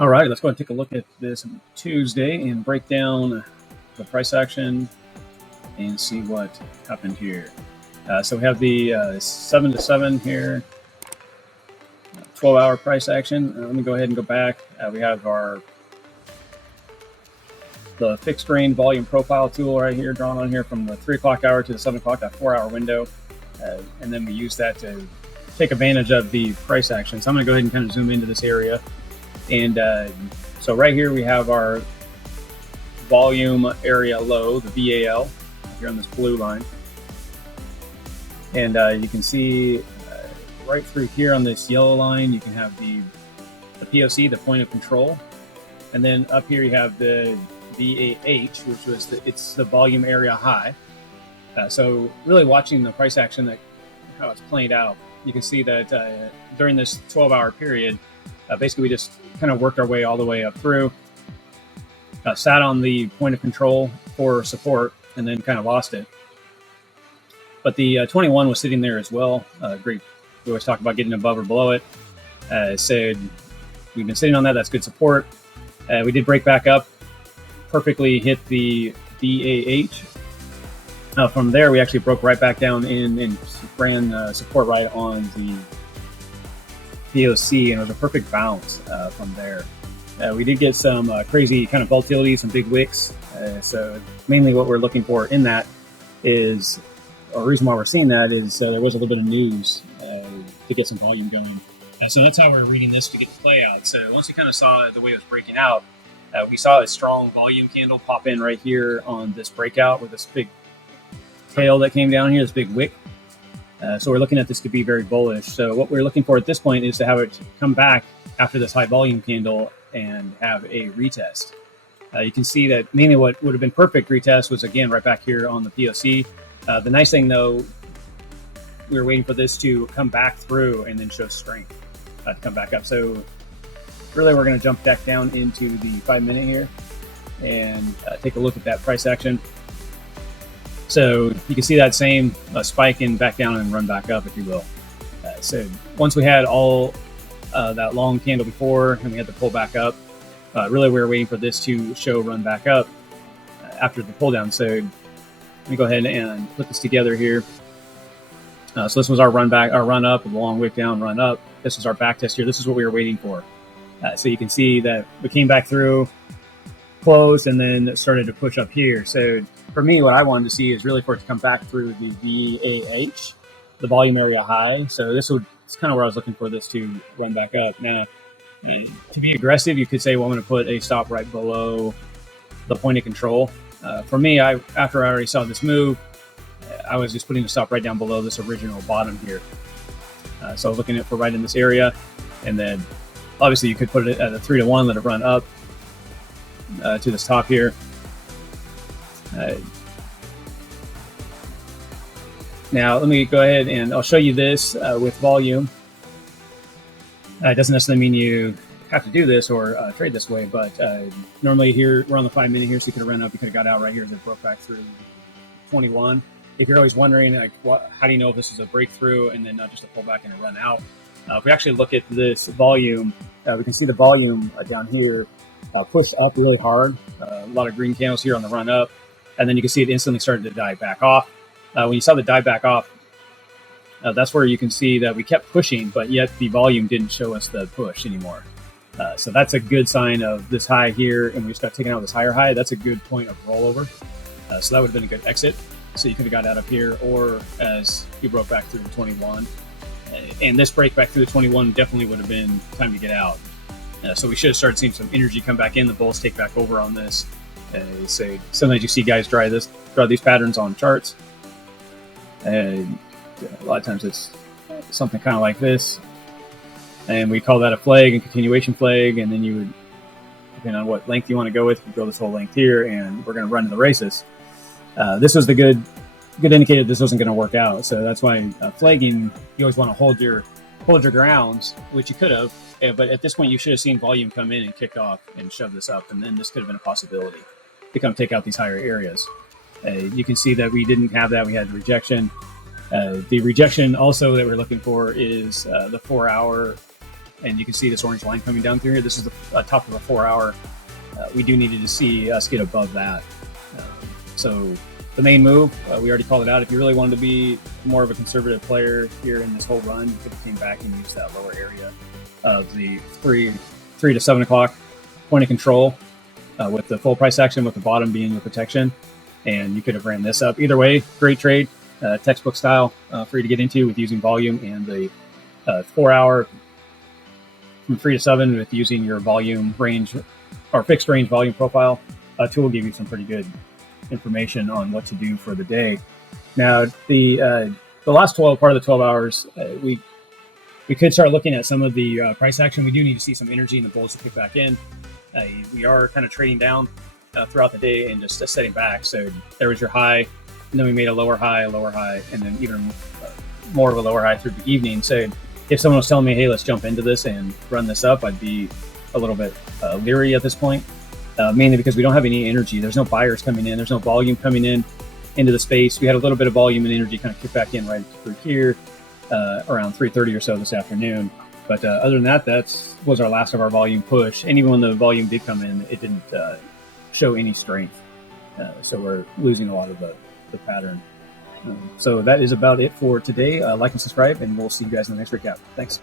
All right, let's go ahead and take a look at this Tuesday and break down the price action and see what happened here. So we have the 7 to 7 here, 12-hour price action. Let me go ahead and go back. We have the fixed range volume profile tool right here, drawn on here from the 3 o'clock hour to the 7 o'clock, that 4-hour window. And then we use that to take advantage of the price action. So I'm going to go ahead and kind of zoom into this area. And so right here we have our volume area low, the VAL, here on this blue line. And you can see right through here on this yellow line, you can have the POC, the point of control. And then up here you have the VAH, which was it's the volume area high. So really watching the price action, how it's played out, you can see that during this 12-hour period, basically we just kind of worked our way all the way up through, sat on the point of control for support, and then kind of lost it. But the 21 was sitting there as well. Great. We always talk about getting above or below it. So we've been sitting on that. That's good support. We did break back up, perfectly hit the VAH. From there, we actually broke right back down in and ran support right on the POC, and it was a perfect bounce from there. We did get some crazy kind of volatility, some big wicks. So mainly what we're looking for in that is, or the reason why we're seeing that is there was a little bit of news to get some volume going. So that's how we're reading this to get the play out. So once we kind of saw the way it was breaking out, we saw a strong volume candle pop in right here on this breakout with this big tail that came down here, this big wick. So we're looking at this to be very bullish. So what we're looking for at this point is to have it come back after this high volume candle and have a retest. You can see that mainly what would have been perfect retest was, again, right back here on the POC. The nice thing, though, we were waiting for this to come back through and then show strength to come back up. So really, we're going to jump back down into the 5-minute here and take a look at that price action. So you can see that same spike in back down and run back up, if you will. So once we had all that long candle before and we had to pull back up, really we were waiting for this to show run back up after the pull down. So let me go ahead and put this together here. So this was our run up, a long wick down, run up. This was our back test here. This is what we were waiting for. So you can see that we came back through, closed, and then it started to push up here. So for me, what I wanted to see is really for it to come back through the VAH, the volume area high. So it's kind of where I was looking for this to run back up. Now, to be aggressive, you could say, well, I'm going to put a stop right below the point of control. For me, after I already saw this move, I was just putting a stop right down below this original bottom here. So I was looking for right in this area. And then obviously you could put it at a 3 to 1, let it run up to this top here. Now let me go ahead and I'll show you this with volume. It doesn't necessarily mean you have to do this or trade this way, but normally here we're on the 5-minute here, so you could have run up, you could have got out right here as it broke back through 21. If you're always wondering, like, how do you know if this is a breakthrough and then not just a pullback and a run out? If we actually look at this volume, we can see the volume down here pushed up really hard. A lot of green candles here on the run up. And then you can see it instantly started to die back off. When you saw the die back off, that's where you can see that we kept pushing, but yet the volume didn't show us the push anymore. So that's a good sign of this high here, and we start taking out this higher high. That's a good point of rollover. So that would have been a good exit. So you could have got out up here, or as you broke back through the 21. And this break back through the 21 definitely would have been time to get out. So we should have started seeing some energy come back in. The bulls take back over on this. So sometimes you see guys draw these patterns on charts. And a lot of times it's something kind of like this. And we call that a flag and continuation flag. And then you would, depending on what length you want to go with, you go this whole length here, and we're going to run to the races. This was the good indicator this wasn't going to work out. So that's why flagging, you always want to hold your grounds, which you could have. But at this point, you should have seen volume come in and kick off and shove this up. And then this could have been a possibility to come take out these higher areas. You can see that we didn't have that. We had rejection. The rejection also that we're looking for is the 4-hour and you can see this orange line coming down through here. This is the top of a 4 hour. We do needed to see us get above that. So the main move, we already called it out. If you really wanted to be more of a conservative player here in this whole run, you could have came back and used that lower area of the 3 to 7 o'clock point of control with the full price action, with the bottom being your protection. And you could have ran this up. Either way, great trade, textbook style for you to get into with using volume, and the 4 hour from 3 to 7 with using your volume range or fixed range volume profile tool will give you some pretty good information on what to do for the day. Now, the last part of the 12 hours, we could start looking at some of the price action. We do need to see some energy in the bulls to kick back in. We are kind of trading down throughout the day and just setting back. So there was your high, and then we made a lower high, and then even more of a lower high through the evening. So if someone was telling me, hey, let's jump into this and run this up, I'd be a little bit leery at this point, mainly because we don't have any energy. There's no buyers coming in. There's no volume coming in into the space. We had a little bit of volume and energy kind of kick back in right through here around 3:30 or so this afternoon. But other than that, that was our last of our volume push. And even when the volume did come in, it didn't show any strength. So we're losing a lot of the pattern. So that is about it for today. Like and subscribe, and we'll see you guys in the next recap. Thanks.